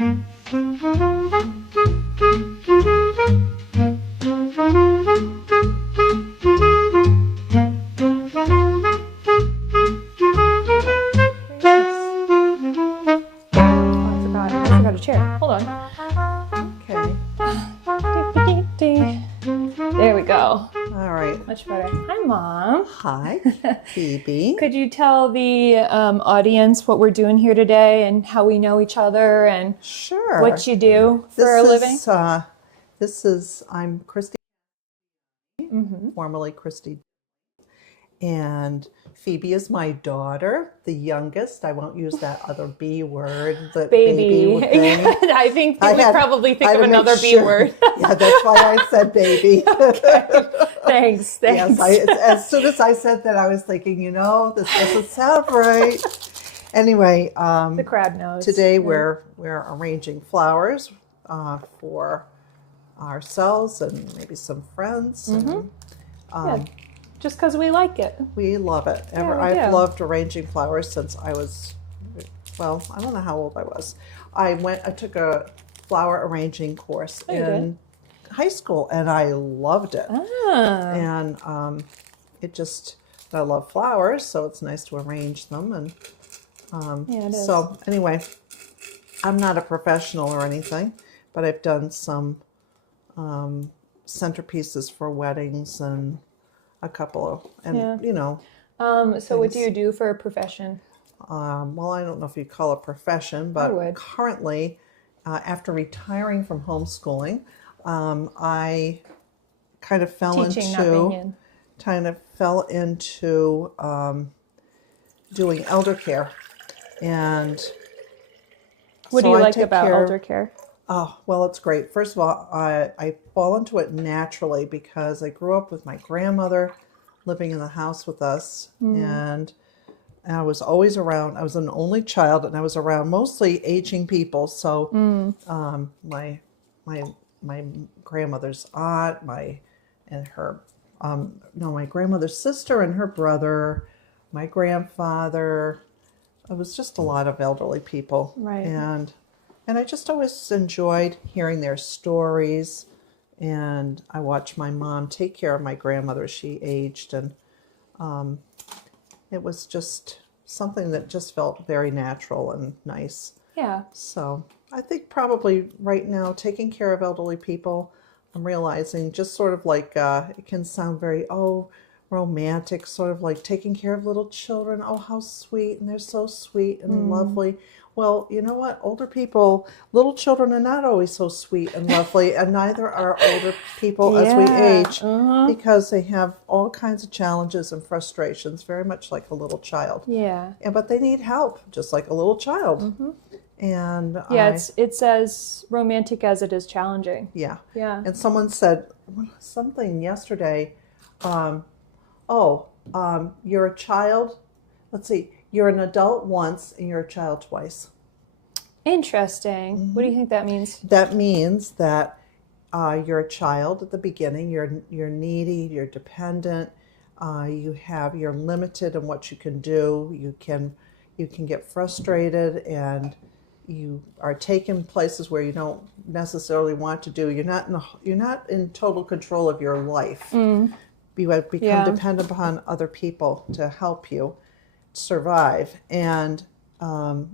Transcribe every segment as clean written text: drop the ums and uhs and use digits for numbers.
I forgot a chair. Hold on. Okay. There we go. All right. Much better. Hi, Mom. Hi, Phoebe. Could you tell the audience what we're doing here today and how we know each other and Sure. what you do for a living? I'm Kristie, formerly Kristie, and Phoebe is my daughter, the youngest. I won't use that other B word, the baby thing. I think they would probably think of another B word. Yeah, that's why I said baby. Okay. Thanks. Yes, as soon as I said that, I was thinking, this doesn't sound right. Anyway, the crowd knows. Today we're arranging flowers for ourselves and maybe some friends. And, just because we like it. We love it. I've loved arranging flowers since I was, I don't know how old I was. I took a flower arranging course in high school, and I loved it. And I love flowers, so it's nice to arrange them. And it is. So anyway, I'm not a professional or anything, but I've done some centerpieces for weddings and a couple of, So what do you do for a profession? I don't know if you call it profession, but currently, after retiring from homeschooling, I kind of fell into doing elder care. And what do you like about elder care? Oh, well, it's great. First of all, I fall into it naturally because I grew up with my grandmother living in the house with us, and I was always around. I was an only child, and I was around mostly aging people. So my grandmother's aunt, my grandmother's sister and her brother, my grandfather. It was just a lot of elderly people, right? And I just always enjoyed hearing their stories. And I watched my mom take care of my grandmother as she aged. And it was just something that just felt very natural and nice. Yeah. So I think probably right now, taking care of elderly people, I'm realizing just sort of like, it can sound very, romantic, sort of like taking care of little children. Oh, how sweet. And they're so sweet and lovely. Well, you know what? Older people, little children are not always so sweet and lovely, and neither are older people as we age, because they have all kinds of challenges and frustrations, very much like a little child. Yeah. But they need help, just like a little child. And it's as romantic as it is challenging. Yeah. Yeah. And someone said something yesterday. You're a child. Let's see. You're an adult once and you're a child twice. Interesting. What do you think that means? That means that you're a child at the beginning. You're needy. You're dependent. You're limited in what you can do. You can get frustrated, and you are taken places where you don't necessarily want to do. You're not in total control of your life. You have become dependent upon other people to help you survive. And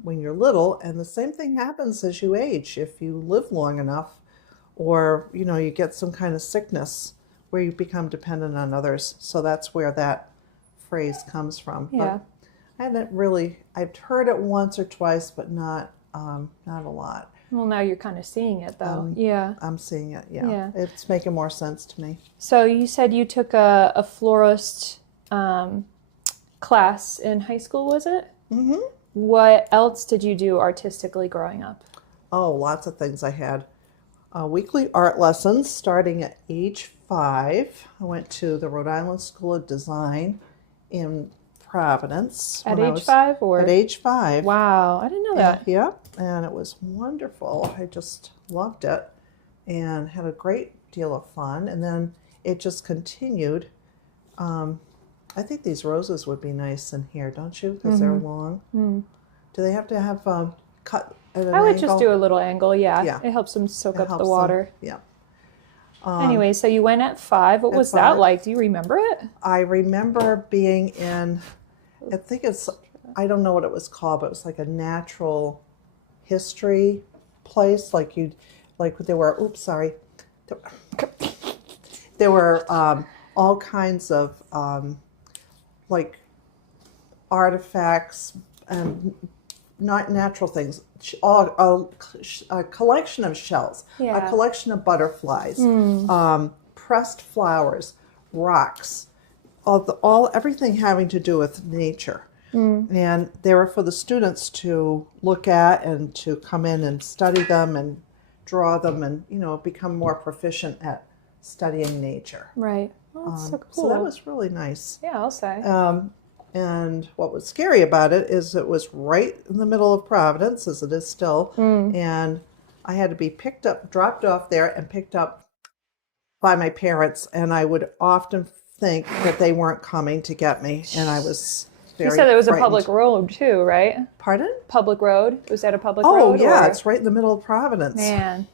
when you're little, and the same thing happens as you age, if you live long enough, or you get some kind of sickness where you become dependent on others. So that's where that phrase comes from. Yeah. But I've heard it once or twice, but not a lot. Well, now you're kind of seeing it, though. I'm seeing it. Yeah. It's making more sense to me. So you said you took a florist class in high school, was it? Mm-hmm. What else did you do artistically growing up? Oh, lots of things. I had weekly art lessons starting at age 5. I went to the Rhode Island School of Design in Providence. At age 5? At age 5. Wow, I didn't know that. Yeah, and it was wonderful. I just loved it and had a great deal of fun. And then it just continued. I think these roses would be nice in here, don't you? Because they're long. Do they have to have cut at an I would angle. just do a little angle. Yeah. Yeah. It helps them soak It up the helps them. water. Yeah. Anyway, so you went at 5. What was that 5. like? Do you remember it? I remember being in, I don't know what it was called, but it was like a natural history place. Like there were, oops, sorry. There were all kinds of like artifacts and not natural things, a collection of shells, Yeah. a collection of butterflies, pressed flowers, rocks, everything having to do with nature. And they were for the students to look at and to come in and study them and draw them and, become more proficient at studying nature. Right. Oh, that's so cool. So that was really nice. Yeah, I'll say. And what was scary about it is it was right in the middle of Providence, as it is still. And I had to be dropped off there and picked up by my parents. And I would often think that they weren't coming to get me. And I was very You said it was frightened. a public road too, right? Pardon? Public road? Was that a public Oh, road? yeah. or- It's right in the middle of Providence. Man.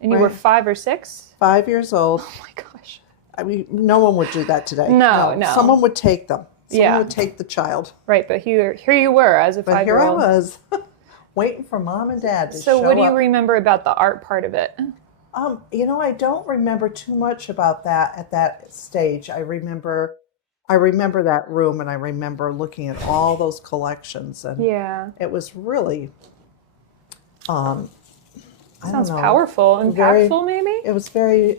And you were Right. 5 or 6? 5 years old. Oh my gosh. I mean, no one would do that today. No. Someone would take them. Someone Yeah. would take the child. Right, but here you were as a But here I 5-year-old. was, waiting for mom and dad to show So what do you up. remember about the art part of it? I don't remember too much about that at that stage. I remember that room, and I remember looking at all those collections, and Yeah. it was really, I Sounds don't know, powerful, impactful maybe? It was very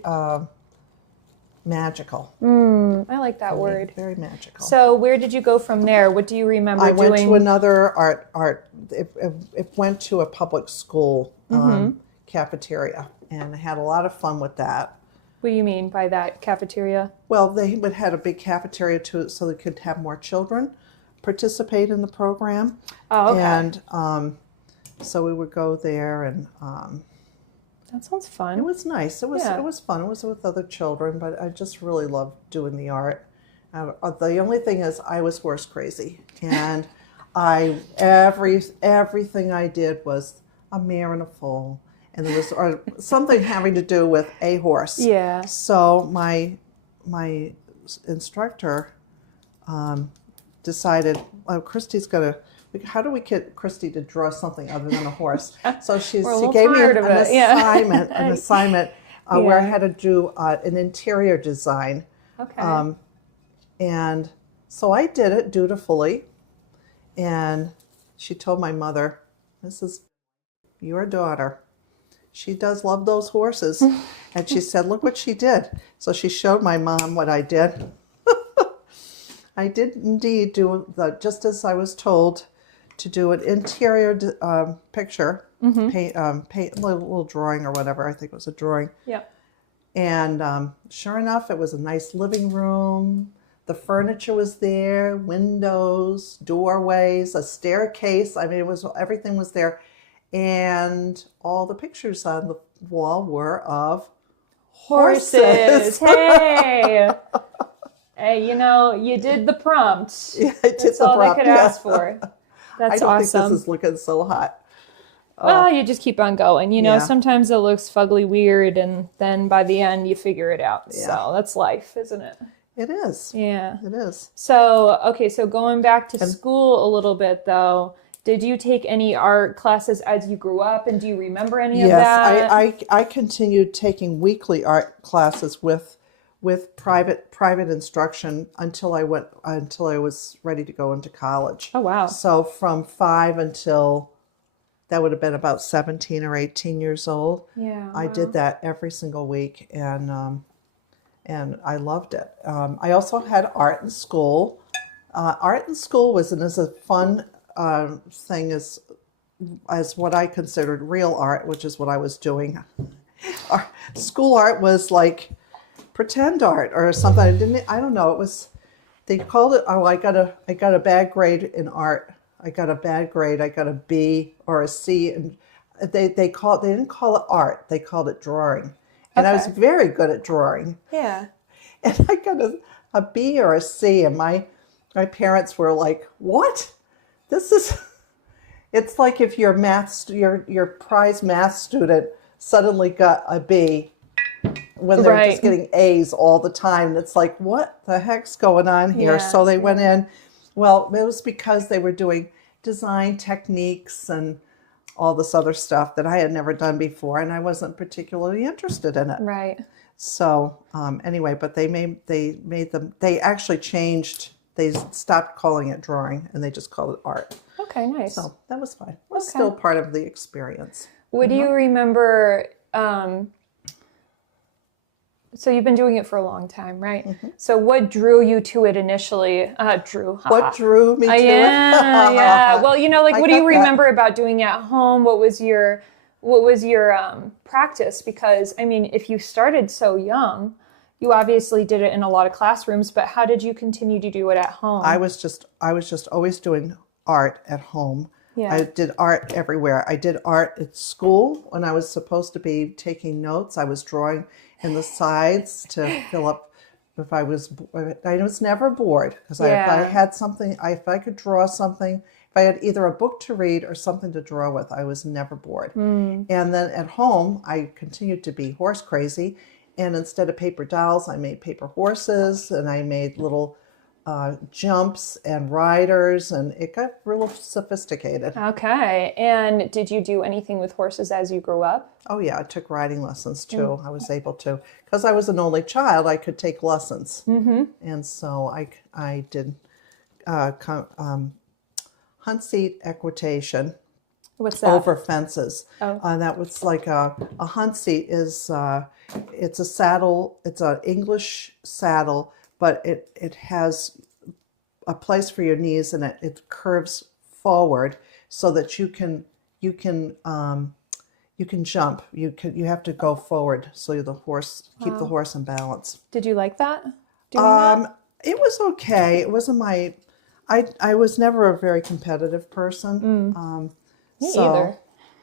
magical. I like that word. Very magical. So where did you go from there? What do you remember I doing? went to another art. It went to a public school cafeteria, and I had a lot of fun with that. What do you mean by that, cafeteria? Well, they had a big cafeteria too, so they could have more children participate in the program. Oh, okay. And so we would go there, and That sounds fun. it was nice. It was Yeah. it was fun. It was with other children, but I just really loved doing the art. The only thing is, I was horse crazy, and everything I did was a mare and a foal, and there was something having to do with a horse. Yeah. So my instructor decided, Kristie's gonna. How do we get Kristie to draw something other than a horse? So she gave me an assignment where I had to do an interior design. Okay. And so I did it dutifully. And she told my mother, "This is your daughter. She does love those horses." And she said, "Look what she did." So she showed my mom what I did. I did indeed do just as I was told to do an interior picture, paint a little drawing or whatever. I think it was a drawing. Yeah. And sure enough, it was a nice living room. The furniture was there, windows, doorways, a staircase. I mean, everything was there. And all the pictures on the wall were of horses. Hey. Hey, you did the prompt. Yeah, I did That's the all prompt, they could yeah. ask for. That's I don't awesome. think this is looking so hot. Well, you just keep on going. Yeah. Sometimes it looks fugly weird, and then by the end you figure it out. Yeah. So that's life, isn't it? It is. Yeah. It is. So, okay, so going back to school a little bit, though, did you take any art classes as you grew up, and do you remember any of that? Yes, I continued taking weekly art classes with private instruction until I was ready to go into college. Oh, wow. So from 5 until that would have been about 17 or 18 years old. Yeah. I did that every single week, and I loved it. I also had art in school. Art in school was as a fun thing as what I considered real art, which is what I was doing. School art was like pretend art or something. I don't know. They called it. Oh, I got a bad grade in art. I got a bad grade. I got a B or a C, and they didn't call it art. They called it drawing, and I was very good at drawing. Yeah. And I got a B or a C, and my parents were like, "What? This is." It's like if your your prize math student suddenly got a B when they're just getting A's all the time. And it's like, what the heck's going on here? So they went in. Well, it was because they were doing design techniques and all this other stuff that I had never done before, and I wasn't particularly interested in it. Right. So anyway, but they actually changed. They stopped calling it drawing, and they just called it art. Okay, nice. So that was fine. It was still part of the experience. What do you remember? So you've been doing it for a long time, right? Mm-hmm. So what drew you to it initially? What drew me to it? Yeah. Well, what do you remember about doing it at home? What was your practice? Because I mean, if you started so young, you obviously did it in a lot of classrooms, but how did you continue to do it at home? I was just always doing art at home. Yeah. I did art everywhere. I did art at school when I was supposed to be taking notes. I was drawing in the sides to fill up. I was never bored because if I had something, if I could draw something, if I had either a book to read or something to draw with, I was never bored. And then at home, I continued to be horse crazy. And instead of paper dolls, I made paper horses, and I made little jumps and riders, and it got real sophisticated. Okay. And did you do anything with horses as you grew up? Oh yeah, I took riding lessons too. I was able to, because I was an only child, I could take lessons. And so I did hunt seat equitation. What's that? Over fences. Oh. That was like a hunt seat is it's a saddle. It's an English saddle, but it has a place for your knees, and it curves forward so that you can jump. You have to go forward so the horse keep the horse in balance. Did you like that? That? It was okay. It wasn't my. I was never a very competitive person. Me either.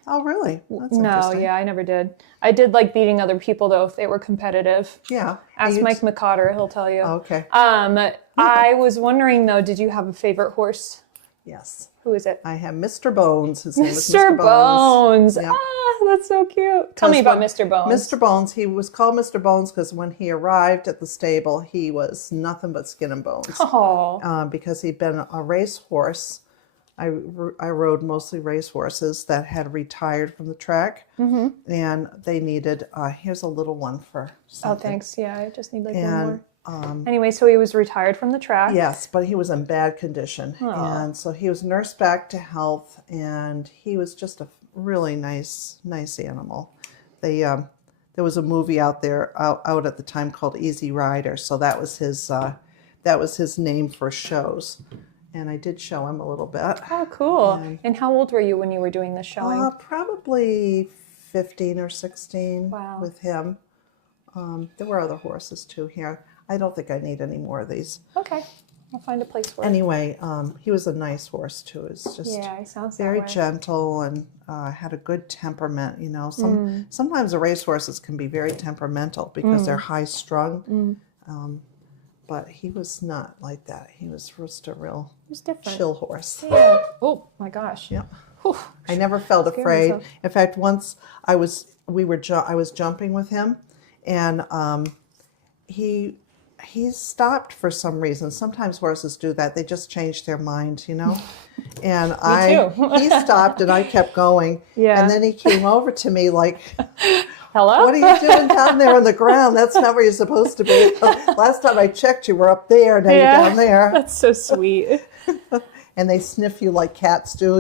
Oh, really? That's no, interesting. yeah, I never did. I did like beating other people, though, if they were competitive. Yeah. Ask Mike McCotter, he'll tell you. Okay. I was wondering, though, did you have a favorite horse? Yes. Who is it? I have Mr. Bones. His name is Mr. Bones. Yep. That's so cute. Tell me about Mr. Bones. Mr. Bones, he was called Mr. Bones because when he arrived at the stable, he was nothing but skin and bones. Oh. Because he'd been a racehorse. I rode mostly racehorses that had retired from the track, and they needed, here's a little one for something. Oh, thanks. Yeah, I just need one more. Anyway, so he was retired from the track. Yes, but he was in bad condition. Aww. And so he was nursed back to health, and he was just a really nice animal. There was a movie out at the time called Easy Rider, so that was his name for shows. And I did show him a little bit. Oh, cool. And how old were you when you were doing the showing? Probably 15 or 16 wow. with him. There were other horses too here. I don't think I need any more of these. Okay. I'll find a place for it. Anyway, he was a nice horse too. It's just he sounds very that way. gentle and had a good temperament. Sometimes the racehorses can be very temperamental because they're high strung. But he was not like that. He was just a real chill horse. Yeah. Oh my gosh. Yep. I never felt afraid. Myself. In fact, once I was jumping with him, and he stopped for some reason. Sometimes horses do that. They just change their mind, And he stopped and I kept going. Yeah. And then he came over to me like, hello? What are you doing down there on the ground? That's not where you're supposed to be. Last time I checked, you were up there. Now you're down there. That's so sweet. And they sniff you like cats do,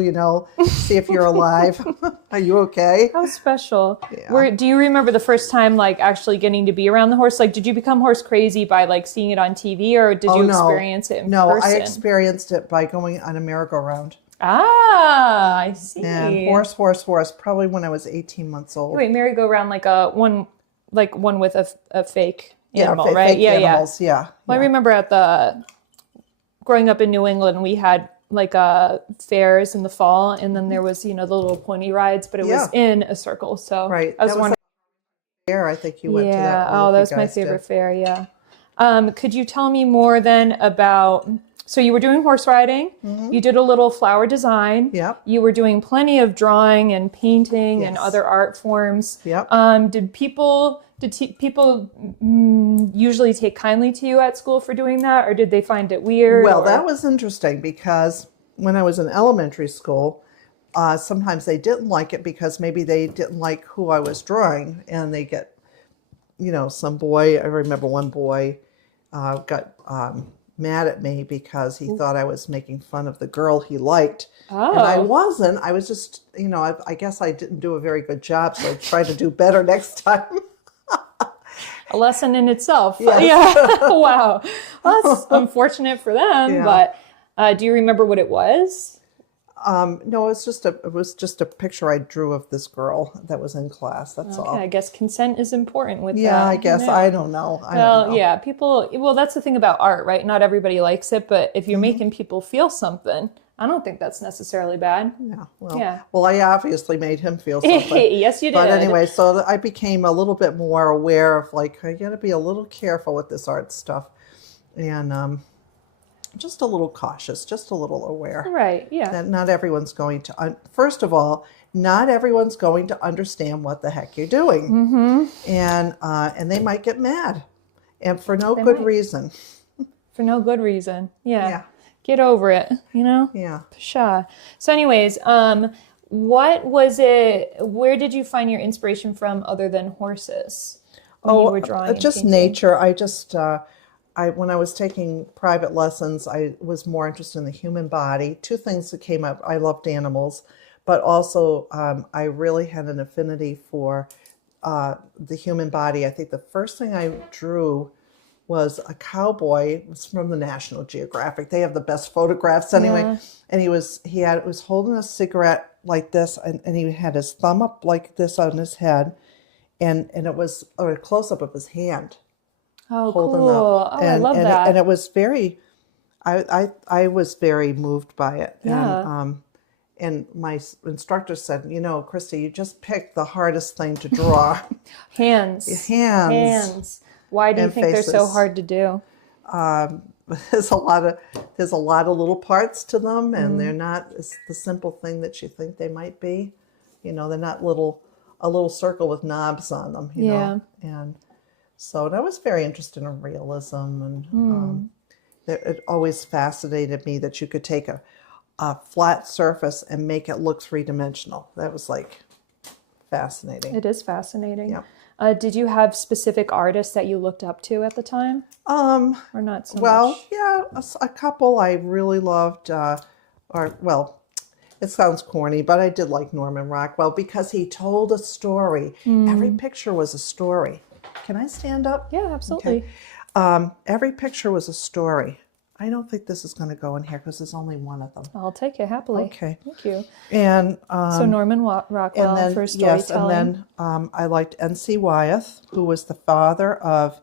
see if you're alive. Are you okay? How special. Yeah. Do you remember the first time, like, actually getting to be around the horse? Like, did you become horse crazy by, like, seeing it on TV, or did you experience it in person? No, I experienced it by going on a merry-go-round. Ah, I see. And horse, probably when I was 18 months old. Wait, merry-go-round, like one with a fake animal, fake right? Animals, yeah. Well, I remember growing up in New England, we had like fairs in the fall, and then there was the little pony rides, but it was in a circle. So right, I was wondering. Fair, I think you went to that. Yeah, that was my favorite fair. Yeah. Could you tell me more then about? So you were doing horse riding. You did a little flower design. Yep. You were doing plenty of drawing and painting and other art forms. Yep. Did people usually take kindly to you at school for doing that, or did they find it weird? Well, that was interesting because when I was in elementary school, sometimes they didn't like it because maybe they didn't like who I was drawing, and they get, some boy. I remember one boy got mad at me because he thought I was making fun of the girl he liked. Oh. And I wasn't. I was just, I guess I didn't do a very good job, so I tried to do better next time. A lesson in itself. Yes. Yeah. Wow. Well, that's unfortunate for them, but do you remember what it was? No, it was just a picture I drew of this girl that was in class. That's all. I guess consent is important with that. Yeah, I guess. Yeah. I don't know. Yeah, well, that's the thing about art, right? Not everybody likes it, but if you're making people feel something, I don't think that's necessarily bad. Yeah. Well, I obviously made him feel something. Yes, you did. But anyway, so I became a little bit more aware of I got to be a little careful with this art stuff. And just a little cautious, just a little aware. Right, yeah. That not everyone's going to, first of all, not everyone's going to understand what the heck you're doing. And they might get mad, and for no good reason. For no good reason, Yeah. Get over it, Yeah. Pshaw. So anyways, what was it, where did you find your inspiration from other than horses when you were drawing and just painting? nature. I just, when I was taking private lessons, I was more interested in the human body. Two things that came up. I loved animals, but also I really had an affinity for the human body. I think the first thing I drew was a cowboy. It was from the National Geographic. They have the best photographs anyway. Yeah. And he was holding a cigarette like this, and he had his thumb up like this on his head, and it was a close-up of his hand. Oh, cool. I love that. And it was very, I was very moved by it. Yeah. And my instructor said, Kristie, you just picked the hardest thing to draw. Hands. Why do you think faces. they're so hard to do? There's a lot of little parts to them, and they're not the simple thing that you think they might be. They're not a little circle with knobs on them, you know. And so I was very interested in realism, and it always fascinated me that you could take a flat surface and make it look three-dimensional. That was fascinating. It is fascinating. Yeah. Did you have specific artists that you looked up to at the time? Or not so much? Well, yeah, a couple I really loved, it sounds corny, but I did like Norman Rockwell because he told a story. Every picture was a story. Can I stand up? Yeah, absolutely. Okay. Every picture was a story. I don't think this is going to go in here because there's only one of them. I'll take it happily. Okay. Thank you. And so Norman Rockwell for storytelling. Yes, and then I liked N.C. Wyeth, who was the father of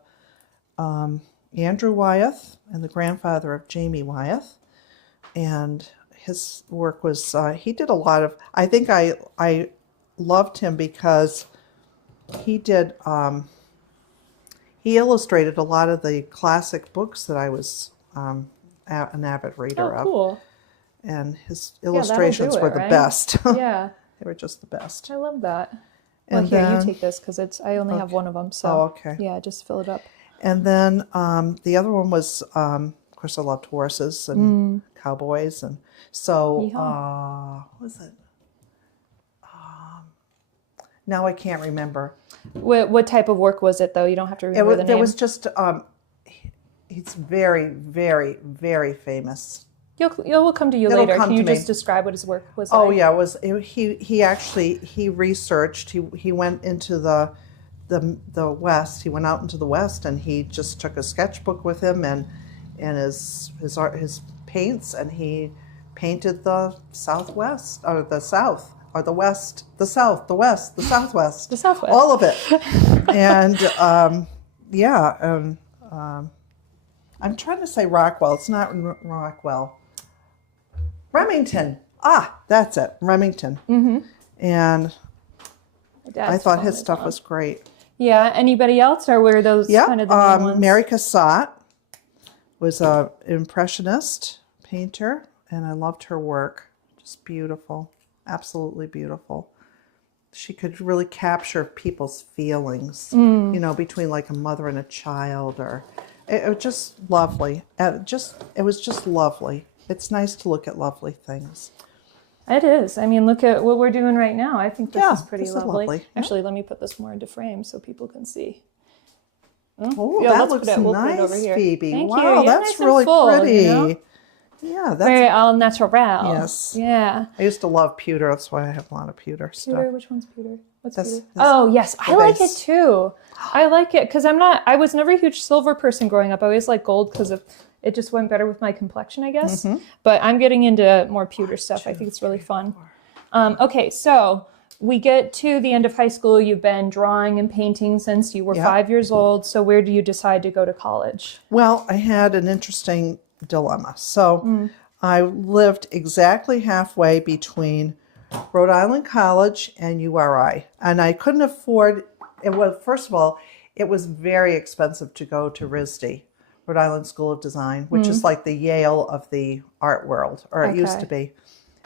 Andrew Wyeth and the grandfather of Jamie Wyeth. And his work was, he did a lot of, I think I loved him because he did, he illustrated a lot of the classic books that I was an avid reader of. Cool. And his illustrations were the best. Yeah. They were just the best. I love that. And well, here, then, you take this because I only have one of them. So, okay. Yeah, just fill it up. And then the other one was, of course, I loved horses and cowboys. And so, what was it? Now I can't remember. What type of work was it, though? You don't have to remember the name. There was just, he's very, very, very famous. It'll come to you later. Can you just describe what his work was like? Oh, yeah. He actually researched. He went into the West. He went out into the West, and he just took a sketchbook with him and his paints, and he painted the Southwest, or the South, or the West, the South, the West, the Southwest, the Southwest, all of it. And I'm trying to say Rockwell. It's not Rockwell. Remington. That's it. Remington. Mm-hmm. And I thought his stuff was great. Yeah. Anybody else, or were those kind of the main ones? Mary Cassatt was a impressionist painter, and I loved her work. Just beautiful, absolutely beautiful. She could really capture people's feelings, you know, between like a mother and a child, or it was just lovely. It was just lovely. It's nice to look at lovely things. It is. I mean, look at what we're doing right now. I think this is pretty this lovely. Is lovely. Actually, let me put this more into frame so people can see. Oh, yeah, that looks we'll nice, put it over here. Phoebe. Thank wow, you. Yeah, that's nice really and full, pretty. You know? Yeah, that's very all natural. Yes. Yeah. I used to love pewter. That's why I have a lot of pewter stuff. Pewter? Which one's pewter? What's pewter? This Oh, yes. I like it too. I like it because I was never a huge silver person growing up. I always liked gold because it just went better with my complexion, I guess. But I'm getting into more pewter stuff. I think it's really fun. Okay, so we get to the end of high school. You've been drawing and painting since you were 5 years old. So where do you decide to go to college? Well, I had an interesting dilemma. So I lived exactly halfway between Rhode Island College and URI. And I couldn't afford, first of all, it was very expensive to go to RISD, Rhode Island School of Design, which is like the Yale of the art world, or it used to be.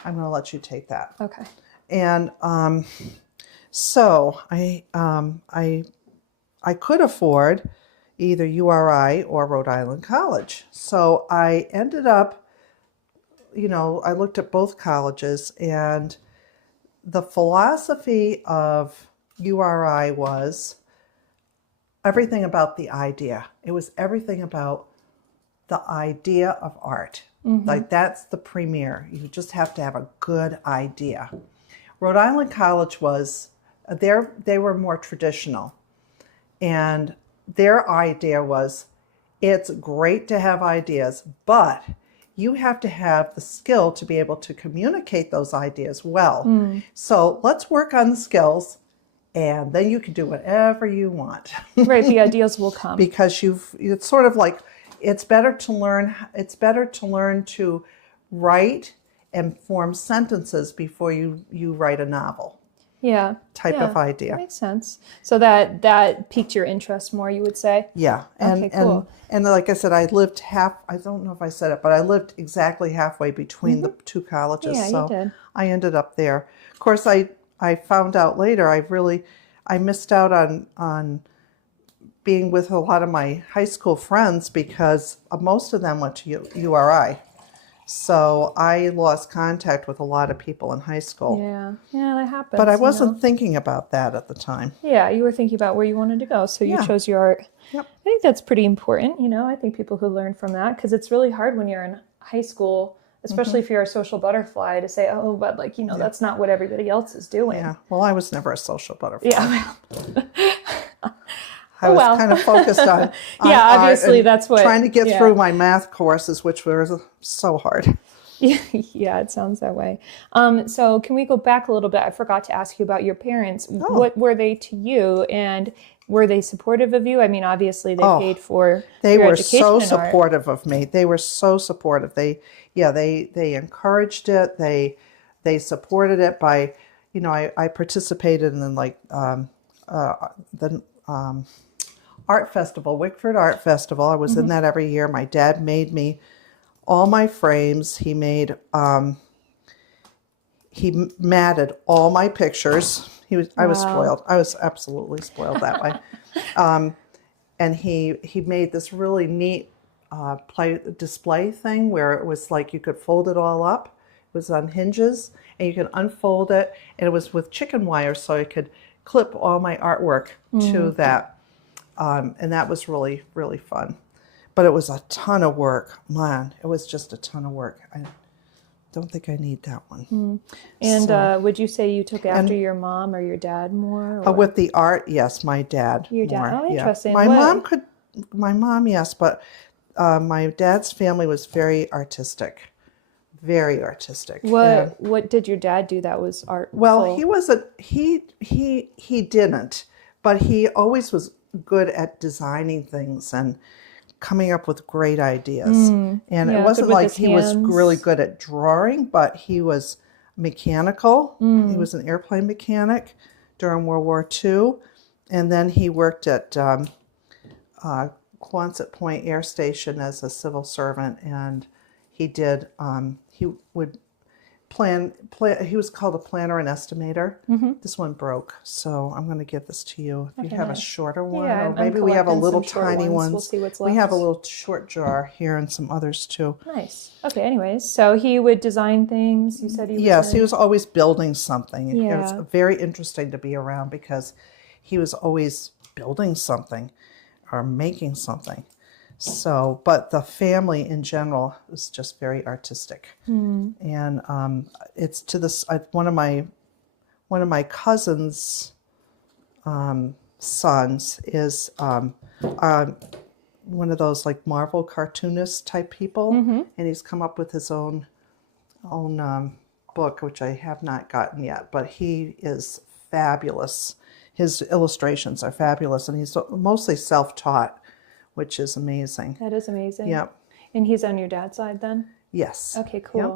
I'm going to let you take that. Okay. And so I could afford either URI or Rhode Island College. So I ended up, you know, I looked at both colleges, and the philosophy of URI was everything about the idea. It was everything about the idea of art. Like that's the premier. You just have to have a good idea. Rhode Island College was, they were more traditional. And their idea was, it's great to have ideas, but you have to have the skill to be able to communicate those ideas well. So let's work on the skills, and then you can do whatever you want. Right, the ideas will come. Because it's sort of like, it's better to learn to write and form sentences before you write a novel. Yeah. Type of idea. Makes sense. So that piqued your interest more, you would say? Yeah. Okay, cool. And like I said, I don't know if I said it, but I lived exactly halfway between the two colleges. Yeah, so you did. I ended up there. Of course, I found out later I missed out on being with a lot of my high school friends because most of them went to URI. So I lost contact with a lot of people in high school. Yeah, that happens. But I wasn't thinking about that at the time. Yeah, you were thinking about where you wanted to go, so you chose your art. Yep. I think that's pretty important, you know. I think people who learn from that, because it's really hard when you're in high school, especially if you're a social butterfly, to say, oh, but like, you know, that's not what everybody else is doing. Yeah, well, I was never a social butterfly. Yeah, I was kind of focused on obviously that's what trying to get through my math courses, which were so hard. Yeah, it sounds that way. So can we go back a little bit? I forgot to ask you about your parents. Oh. What were they to you, and were they supportive of you? I mean, obviously they paid for They your were education so in art. supportive of me. They were so supportive. They encouraged it. They supported it by, you know, I participated in the art festival, Wickford Art Festival. I was in that every year. My dad made me all my frames. He made he matted all my pictures. I was spoiled. I was absolutely spoiled that way. And he made this really neat display thing where it was like you could fold it all up. It was on hinges, and you could unfold it, and it was with chicken wire, so I could clip all my artwork to that. And that was really, really fun. But it was a ton of work. Man, it was just a ton of work. I don't think I need that one. And would you say you took after your mom or your dad more? Or? With the art, yes, my dad. Your dad? More. Oh, interesting. My mom, yes, but my dad's family was very artistic. Very artistic. What did your dad do that was art? Well, he didn't, but he always was good at designing things and coming up with great ideas. And it wasn't like he was really good at drawing, but he was mechanical. He was an airplane mechanic during World War II. And then he worked at Quonset Point Air Station as a civil servant, and he did. He would plan. He was called a planner and estimator. This one broke, so I'm going to give this to you. If you have a shorter one, Yeah, or maybe we have a little some short tiny ones. ones. We'll see what's We left. have a little short jar here and some others too. Nice. Okay. Anyways, so he would design things. You said he was. Yes, he was always building something. It Yeah. was very interesting to be around because he was always building something or making something. So, but the family in general is just very artistic, and it's to this. One of my cousins' sons is one of those like Marvel cartoonist type people, and he's come up with his own book, which I have not gotten yet. But he is fabulous. His illustrations are fabulous, and he's mostly self-taught, which is amazing. That is amazing. Yep. And he's on your dad's side then? Yes. Okay, cool. Yep.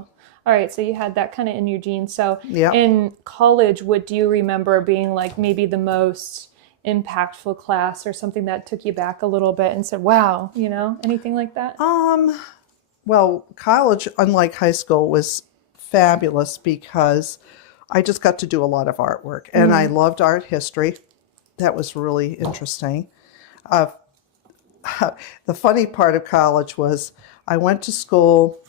All right, so you had that kind of in your genes. So Yep. in college, what do you remember being like maybe the most impactful class or something that took you back a little bit and said, wow, anything like that? Well, college, unlike high school, was fabulous because I just got to do a lot of artwork, and I loved art history. That was really interesting. The funny part of college was I went to school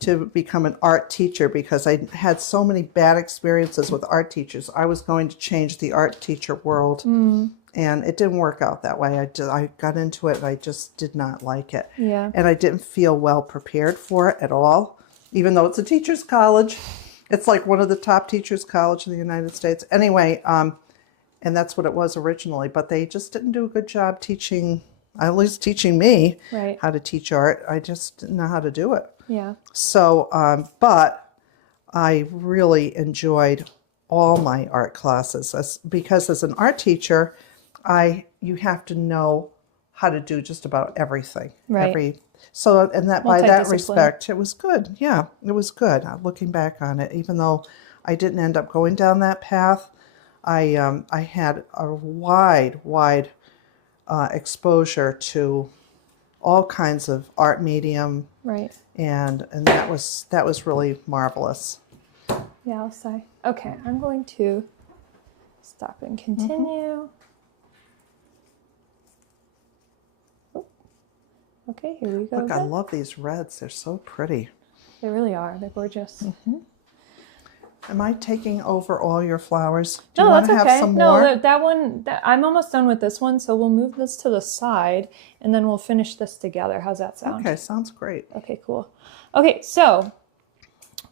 to become an art teacher because I had so many bad experiences with art teachers. I was going to change the art teacher world, and it didn't work out that way. I got into it, and I just did not like it. Yeah. And I didn't feel well prepared for it at all, even though it's a teacher's college. It's like one of the top teachers' college in the United States. Anyway, and that's what it was originally, but they just didn't do a good job teaching, at least teaching me how to teach art. I just didn't know how to do it. Yeah. So, but I really enjoyed all my art classes because as an art teacher, you have to know how to do just about everything. Right. So, and that by that Multidiscipline. respect, it was good. Yeah, it was good. Looking back on it, even though I didn't end up going down that path, I had a wide exposure to all kinds of art medium, Right. and that was really marvelous. Yeah, I'll say. Okay, I'm going to stop and continue. Oh, okay, here we go. Look, I again. love these reds. They're so pretty. They really are. They're gorgeous. Am I taking over all your flowers? Do you No, want that's to okay. have some No, more? that one, I'm almost done with this one, so we'll move this to the side, and then we'll finish this together. How's that sound? Okay, sounds great. Okay, cool. Okay, so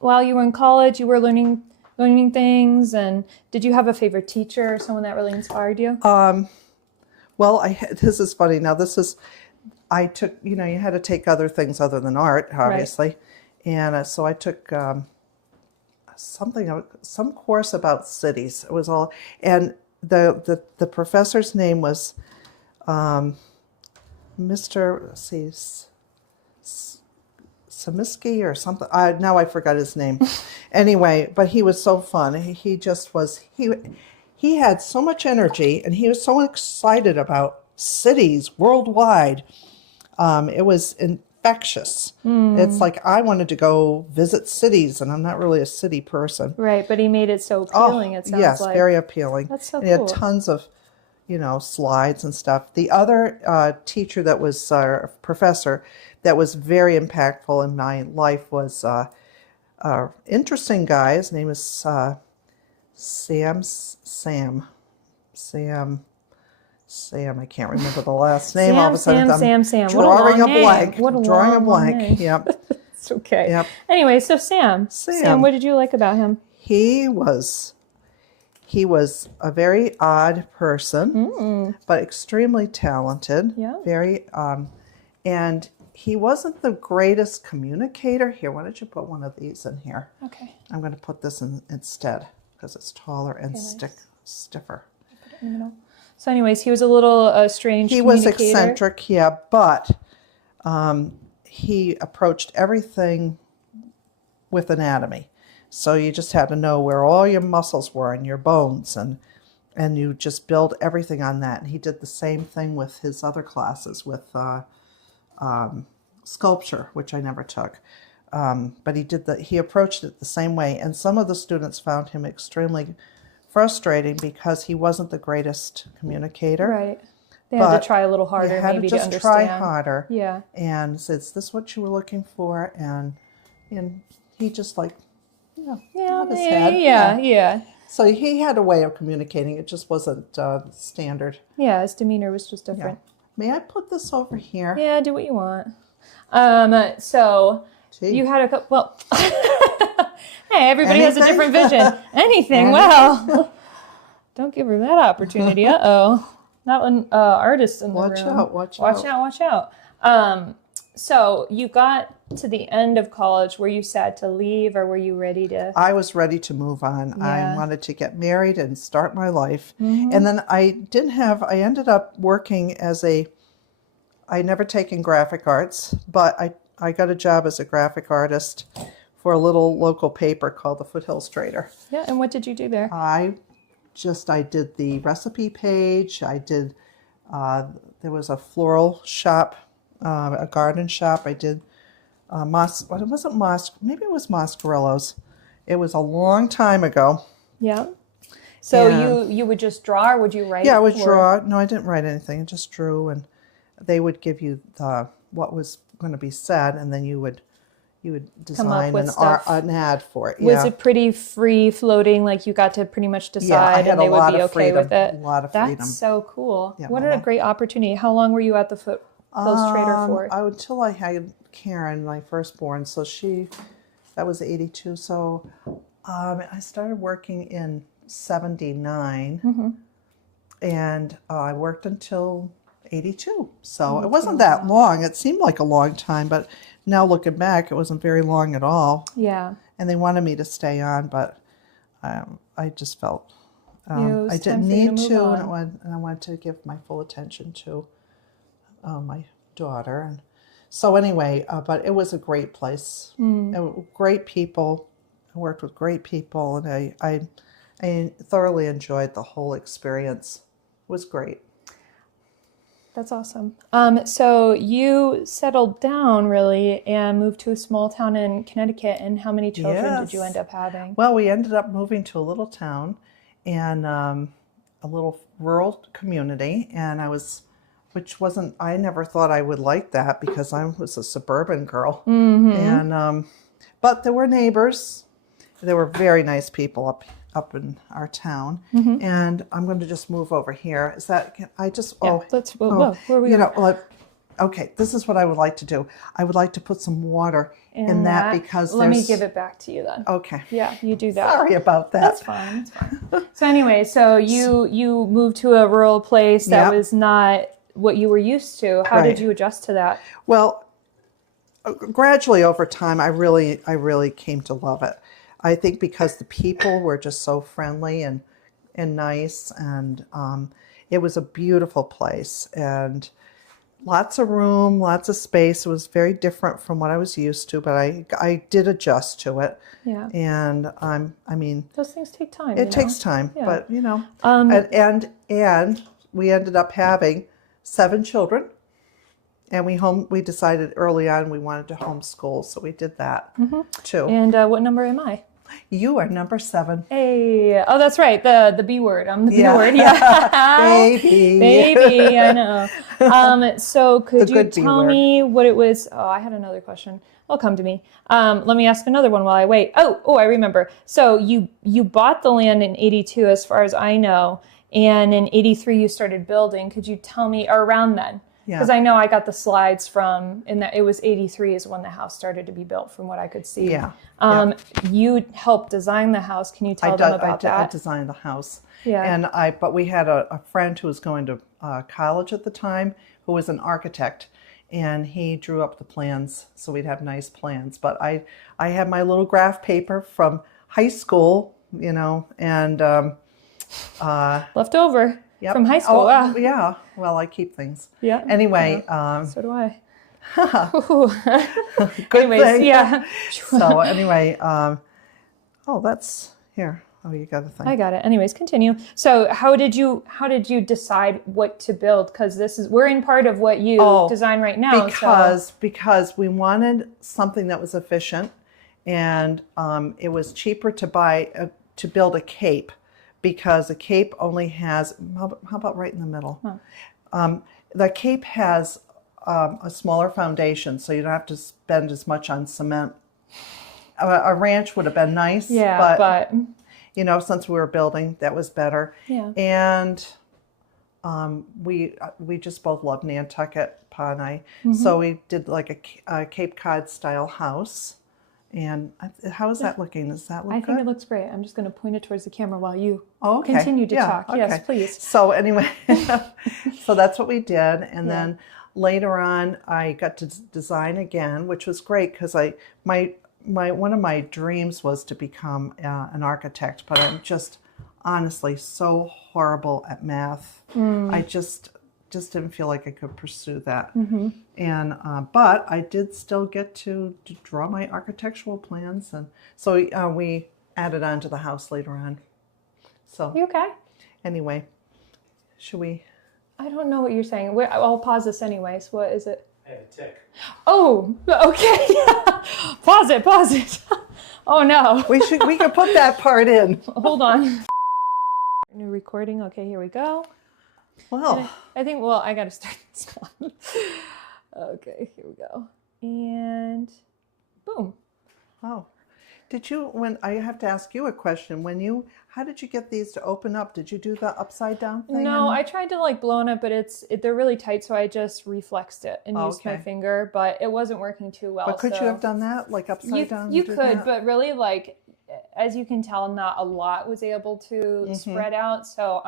while you were in college, you were learning things, and did you have a favorite teacher or someone that really inspired you? Well, this is funny. Now, I took, you had to take other things other than art, obviously. And so I took some course about cities. It was all, and the professor's name was Mr. Let's see, Samiski or something. Now I forgot his name. Anyway, but he was so fun. He just was. He had so much energy, and he was so excited about cities worldwide. It was infectious. It's like I wanted to go visit cities, and I'm not really a city person. Right, but he made it so appealing. It sounds yes, like very appealing. That's so and he cool. had tons of, slides and stuff. The other teacher that was professor that was very impactful in my life was interesting guy. His name is Sam. I can't remember the last name. All of a sudden, Sam. drawing a name. blank. What a Drawing a long blank. name. Yep. It's okay. Yep. Anyway, so Sam, what did you like about him? He was a very odd person, but extremely talented. Yeah. Very, and he wasn't the greatest communicator. Here, why don't you put one of these in here? Okay. I'm going to put this in instead because it's taller and stiffer. Put it in the middle. So anyways, he was a little strange He was communicator. eccentric, yeah, but he approached everything with anatomy. So you just had to know where all your muscles were and your bones, and and you just build everything on that. And he did the same thing with his other classes with sculpture, which I never took. But he approached it the same way. And some of the students found him extremely frustrating because he wasn't the greatest communicator. Right. They had to try a little harder, you had maybe to just to understand. try harder. Yeah. And said, "Is this what you were looking for?" And he just like, nod his head. Yeah. So he had a way of communicating. It just wasn't standard. Yeah, his demeanor was just different. Yeah. May I put this over here? Yeah, do what you want. So Gee. you had a couple. Well, hey, everybody has a different vision. Anything? Well, don't give her that opportunity. Not an artist in the room. Watch out. So you got to the end of college. Were you sad to leave, or were you ready to? I was ready to move on. Yeah. I wanted to get married and start my life. And then I ended up working I never taken graphic arts, but I got a job as a graphic artist for a little local paper called the Foothills Trader. Yeah, and what did you do there? I did the recipe page. I did, there was a floral shop, a garden shop. I did it wasn't maybe it was Moscarillo's. It was a long time ago. Yeah. So you would just draw, or would you write? Yeah, I would draw. No, I didn't write anything. I just drew, and they would give you what was going to be said, and then you would design an ad for it. Was it pretty free floating? Like you got to pretty much decide, and they would be okay with it. A lot of freedom. That's so cool. Yeah, what a great opportunity! How long were you at the Foothills Trader for? Until I had Karen, my firstborn. So that was 82. So I started working in 79, and I worked until 82. So it wasn't that long. It seemed like a long time, but now looking back, it wasn't very long at all. Yeah. And they wanted me to stay on, but I just felt I time didn't for you to need move to, on. and I wanted to give my full attention to my daughter. And so anyway, but it was a great place. Great people. I worked with great people, and I thoroughly enjoyed the whole experience. It was great. That's awesome. So you settled down really and moved to a small town in Connecticut. And how many children did you end up having? Well, we ended up moving to a little town and a little rural community, and I never thought I would like that because I was a suburban girl. And but there were neighbors. There were very nice people up in our town, and I'm going to just move over here. Is that where are we? Okay, this is what I would like to do. I would like to put some water in that because let me give it back to you then. Okay. Yeah, you do that. Sorry about that. That's fine. So anyway, you moved to a rural place that was not what you were used to. How did you adjust to that? Well, gradually over time, I really came to love it. I think because the people were just so friendly and nice, and it was a beautiful place, and lots of room, lots of space. It was very different from what I was used to, but I did adjust to it. Yeah. And those things take time. It takes time, yeah. but and we ended up having 7 children. And we decided early on we wanted to homeschool, so we did that too. And what number am I? You are number 7. Hey, oh, that's right, the B word. I'm the B word, yeah. Baby, I know. So could you tell me what it was? Oh, I had another question. It'll come to me. Let me ask another one while I wait. Oh, I remember. So you bought the land in 82, as far as I know, and in 83 you started building. Could you tell me, or around then? Because I know I got the slides from, in that it was 83 is when the house started to be built, from what I could see. Yeah. You helped design the house. Can you tell them about that? I designed the house. Yeah. But we had a friend who was going to college at the time, who was an architect, and he drew up the plans so we'd have nice plans. But I had my little graph paper from high school, and left over. Yep. From high school. Wow. Yeah. Well, I keep things. Yeah. Anyway. So do I. Good Anyways, thing. yeah. So anyway, that's here. Oh, you got a thing. I got it. Anyways, continue. So how did you decide what to build? Because we're in part of what you design right now. Because we wanted something that was efficient, and it was cheaper to build a cape, because a cape only has, how about right in the middle? The cape has a smaller foundation, so you don't have to spend as much on cement. A ranch would have been nice, but you know, since we were building, that was better. Yeah. And we just both love Nantucket, Pa and I. So we did like a Cape Cod style house. And how is that looking? Does that look good? I think it looks great. I'm just going to point it towards the camera while you continue to talk. Okay. Yes, please. So anyway, so that's what we did. And then later on, I got to design again, which was great, because one of my dreams was to become an architect, but I'm just honestly so horrible at math. I just didn't feel like I could pursue that. And but I did still get to draw my architectural plans, and so we added on to the house later on. So You okay? Anyway, should we? I don't know what you're saying. I'll pause this anyways. What is it? I have a tick. Oh, okay. Pause it. Oh no. We could put that part in. Hold on. New recording. Okay, here we go. Well, I think, I got to start this one. Okay, here we go. And boom. oh, I have to ask you a question. How did you get these to open up? Did you do the upside down thing? No, I tried to blow it up, but they're really tight, so I just reflexed it and used my finger, but it wasn't working too well. But could you have done that, upside down? You could, but really, as you can tell, not a lot was able to spread out. So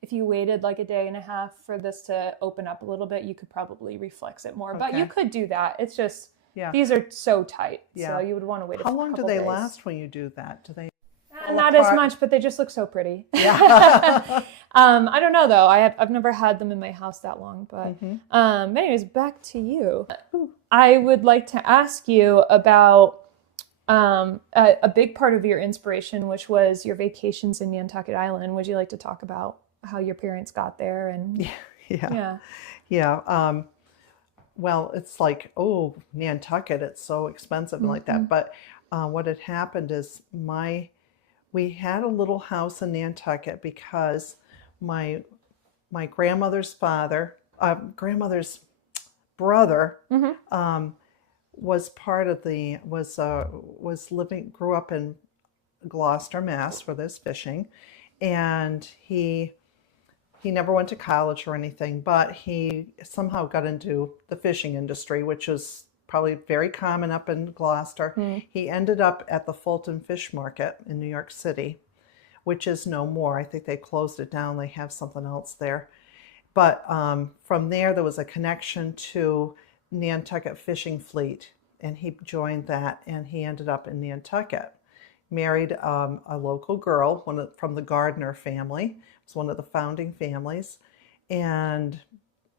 if you waited a day and a half for this to open up a little bit, you could probably reflex it more. But you could do that. It's just, these are so tight. So you would want to wait a couple days. How long do they last when you do that? Do they? Not as much, but they just look so pretty. Yeah. I don't know though. I've never had them in my house that long, but anyways, back to you. I would like to ask you about a big part of your inspiration, which was your vacations in Nantucket Island. Would you like to talk about how your parents got there? And well, it's Nantucket, it's so expensive and like that. But what had happened is we had a little house in Nantucket because my grandmother's grandmother's brother was grew up in Gloucester, Mass, where there's fishing, and he never went to college or anything, but he somehow got into the fishing industry, which is probably very common up in Gloucester. He ended up at the Fulton Fish Market in New York City, which is no more. I think they closed it down. They have something else there. But from there was a connection to Nantucket Fishing Fleet, and he joined that, and he ended up in Nantucket. Married a local girl, from the Gardner family. It was one of the founding families, and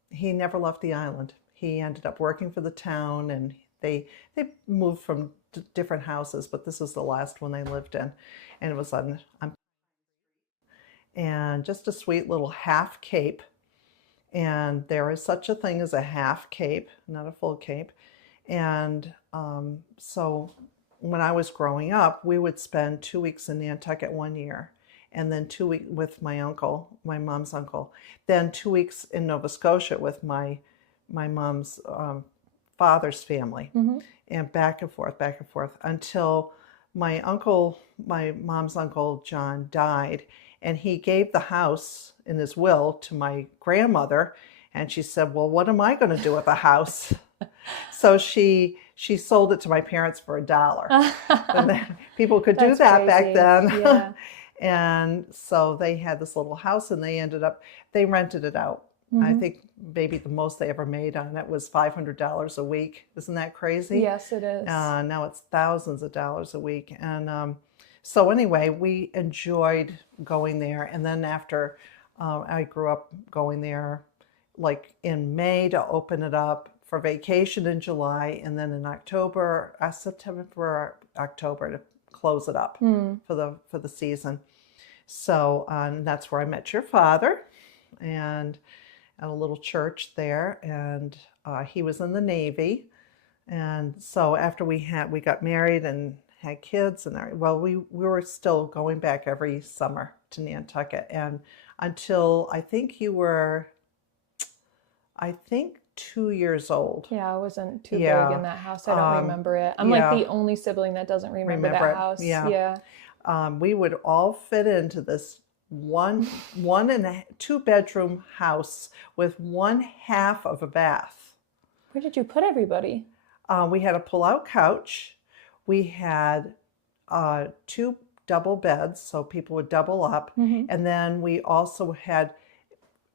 he never left the island. He ended up working for the town, and they moved from different houses, but this was the last one they lived in, and it was and just a sweet little half cape. And there is such a thing as a half cape, not a full cape. And so when I was growing up, we would spend 2 weeks in Nantucket one year, and then 2 weeks with my uncle, my mom's uncle, then 2 weeks in Nova Scotia with my mom's father's family, and back and forth until my mom's uncle John died, and he gave the house in his will to my grandmother, and she said, well, what am I going to do with the house? So she sold it to my parents for $1. And then people could do that back then. Yeah. And so they had this little house, and they rented it out. I think maybe the most they ever made on it was $500 a week. Isn't that crazy? Yes, it is. Now it's thousands of dollars a week. And so anyway, we enjoyed going there. And then after I grew up going there in May to open it up for vacation in July, and then in October to close it up for the season. So that's where I met your father, and at a little church there, and he was in the Navy. And so after we got married and had kids, and we were still going back every summer to Nantucket, and until I think you were 2 years old. Yeah, I wasn't too big in that house. I don't remember it. I'm like the only sibling that doesn't remember that house. Yeah. We would all fit into this one and a 2-bedroom house with 1/2 of a bath. Where did you put everybody? We had a pull-out couch. We had 2 double beds, so people would double up. And then we also had,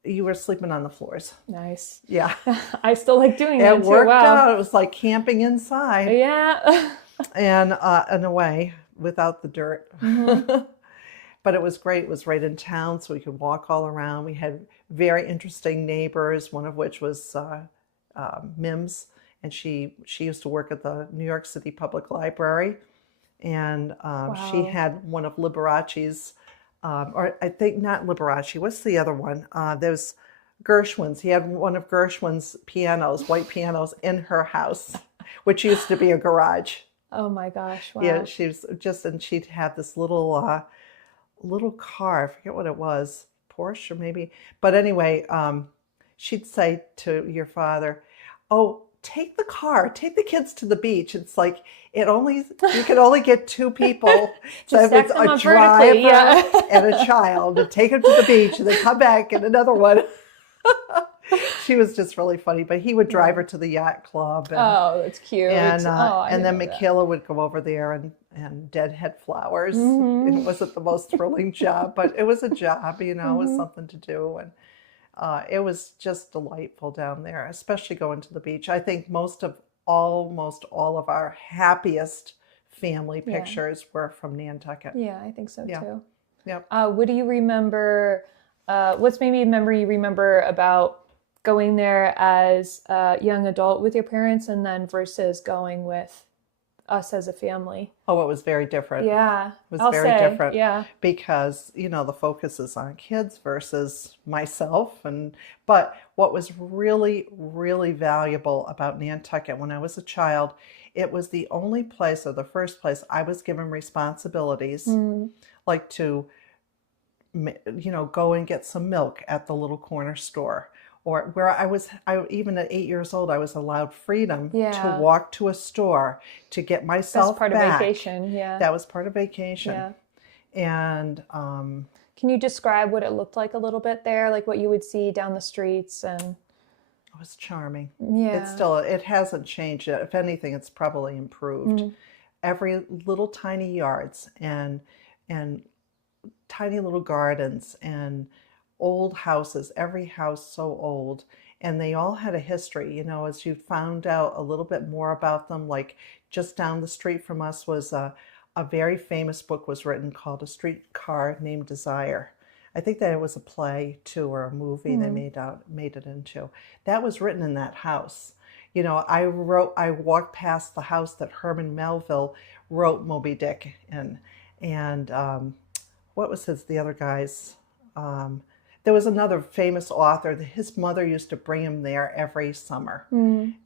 you were sleeping on the floors. Nice. Yeah. I still like doing that too. It worked out. It was like camping inside. Yeah. And in a way, without the dirt. But it was great. It was right in town, so we could walk all around. We had very interesting neighbors, one of which was Mims, and she used to work at the New York City Public Library, and she had one of Liberace's, or I think not Liberace. What's the other one? There's Gershwin's. He had one of Gershwin's pianos, white pianos, in her house, which used to be a garage. Oh my gosh! Wow. Yeah, she was and she'd have this little car. I forget what it was, Porsche or maybe. But anyway, she'd say to your father, "Oh, take the car, take the kids to the beach." It's like you can only get 2 people. So if it's a driver and a child, to take them to the beach and then come back and another one. She was just really funny, but he would drive her to the yacht club. And, that's cute. And then Michaela would go over there and deadhead flowers. It wasn't the most thrilling job, but it was a job, it was something to do. And it was just delightful down there, especially going to the beach. I think almost all of our happiest family pictures were from Nantucket. Yeah, I think so too. Yep. What do you remember? What's maybe a memory you remember about going there as a young adult with your parents, and then versus going with us as a family? Oh, it was very different. Yeah. It was very different. Yeah. Because, the focus is on kids versus myself. But what was really, really valuable about Nantucket when I was a child, it was the only place, or the first place, I was given responsibilities, like to, go and get some milk at the little corner store. Or where even at 8 years old, I was allowed freedom to walk to a store to get myself back. That's part of vacation, yeah. That was part of vacation. Yeah. And can you describe what it looked like a little bit there, like what you would see down the streets? And it was charming. Yeah. It hasn't changed. If anything, it's probably improved. Every little tiny yards and tiny little gardens and old houses, every house so old, and they all had a history, as you found out a little bit more about them. Like just down the street from us was a very famous book was written called A Streetcar Named Desire. I think that it was a play too, or a movie they made it into. That was written in that house. I walked past the house that Herman Melville wrote Moby Dick in, and what was the other guy's? There was another famous author. His mother used to bring him there every summer.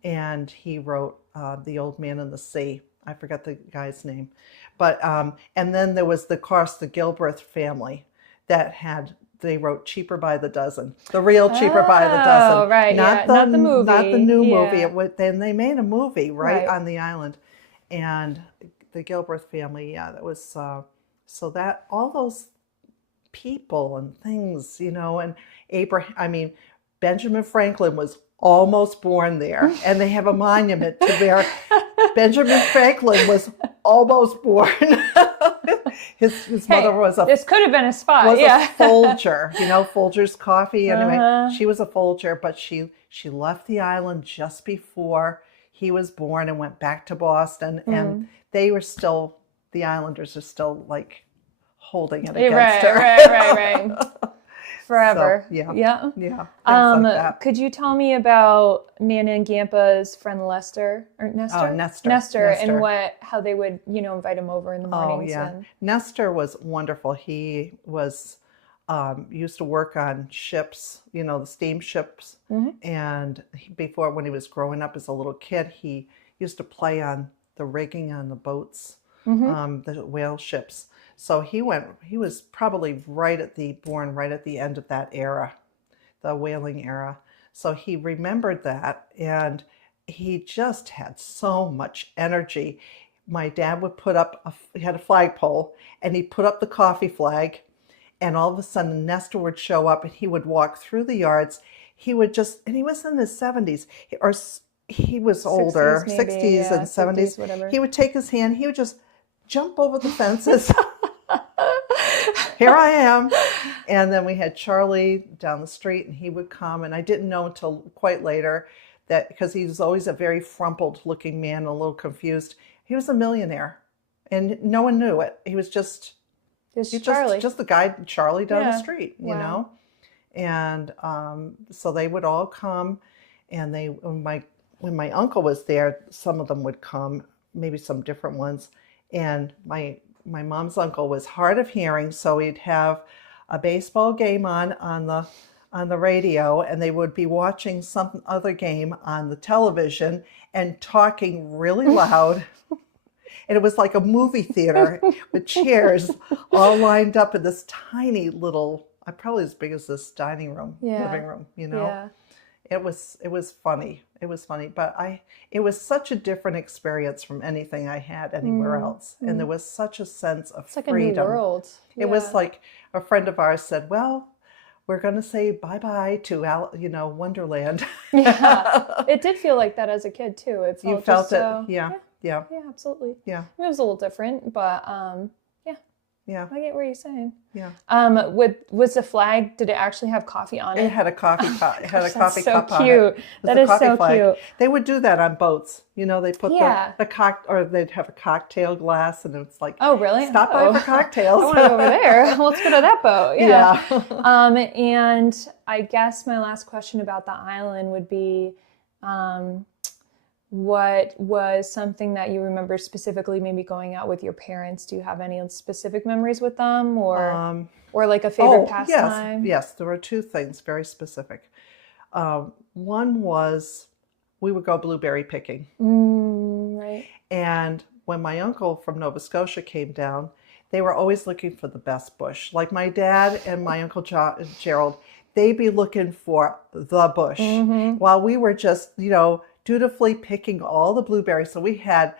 And he wrote The Old Man and the Sea. I forgot the guy's name. But and then there was, of course, the Gilbreth family they wrote Cheaper by the Dozen. The real Cheaper by the Dozen. Oh, right, not the movie. Not the new movie. Then they made a movie right on the island. And the Gilbreth family, that was, so that, all those people and things, and Benjamin Franklin was almost born there, and they have a monument to where Benjamin Franklin was almost born. His mother was this could have been a spot. Was a Folger, Folger's coffee. Anyway, she was a Folger, but she left the island just before he was born and went back to Boston, and they were still, the Islanders are still like holding it against her. Right. Forever. So, yeah. Yeah. Yeah. Things like that. Could you tell me about Nana and Gampa's friend Nestor or Nestor? Nestor. Nestor, and how they would, invite him over in the mornings. Oh, yeah. Nestor was wonderful. He was used to work on ships, the steamships. And before, when he was growing up as a little kid, he used to play on the rigging on the boats, the whale ships. So he was probably born right at the end of that era, the whaling era. So he remembered that, and he just had so much energy. My dad would he had a flagpole, and he'd put up the coffee flag, and all of a sudden Nestor would show up, and he would walk through the yards. He was in his 70s, or he was older, 60s maybe, 60s and 70s. 50s, whatever. He would take his hand, he would just jump over the fences. Here I am. And then we had Charlie down the street, and he would come, and I didn't know until quite later that, because he was always a very frumpled looking man, a little confused, he was a millionaire, and no one knew it. He was just Charlie. just the guy, Charlie, down the street, Wow. And so they would all come, and when my uncle was there, some of them would come, maybe some different ones. And my mom's uncle was hard of hearing, so he'd have a baseball game on the radio, and they would be watching some other game on the television and talking really loud. And it was like a movie theater with chairs all lined up in this tiny little, probably as big as this living room. Yeah. It was funny. It was funny, but it was such a different experience from anything I had anywhere else. And there was such a sense of freedom. Like a new world. It was like a friend of ours said, well, we're going to say bye-bye to, Wonderland. Yeah. It did feel like that as a kid too. It felt You felt it? so, Yeah. Yeah, absolutely. Yeah. It was a little different, but Yeah. I get what you're saying. Yeah. Was the flag, did it actually have coffee on it? It had a coffee cup. It had a coffee so cup cute. on it. That is so flag. cute. They would do that on boats. They put or they'd have a cocktail glass, and it's like, oh, really? Stop by for cocktails. I want to go over there. Let's go to that boat. Yeah. And I guess my last question about the island would be, what was something that you remember specifically, maybe going out with your parents? Do you have any specific memories with them, or like a favorite pastime? Yes, there were two things very specific. One was we would go blueberry picking. Right. And when my uncle from Nova Scotia came down, they were always looking for the best bush. Like my dad and my Uncle Gerald, they'd be looking for the bush, while we were just, dutifully picking all the blueberries. So we had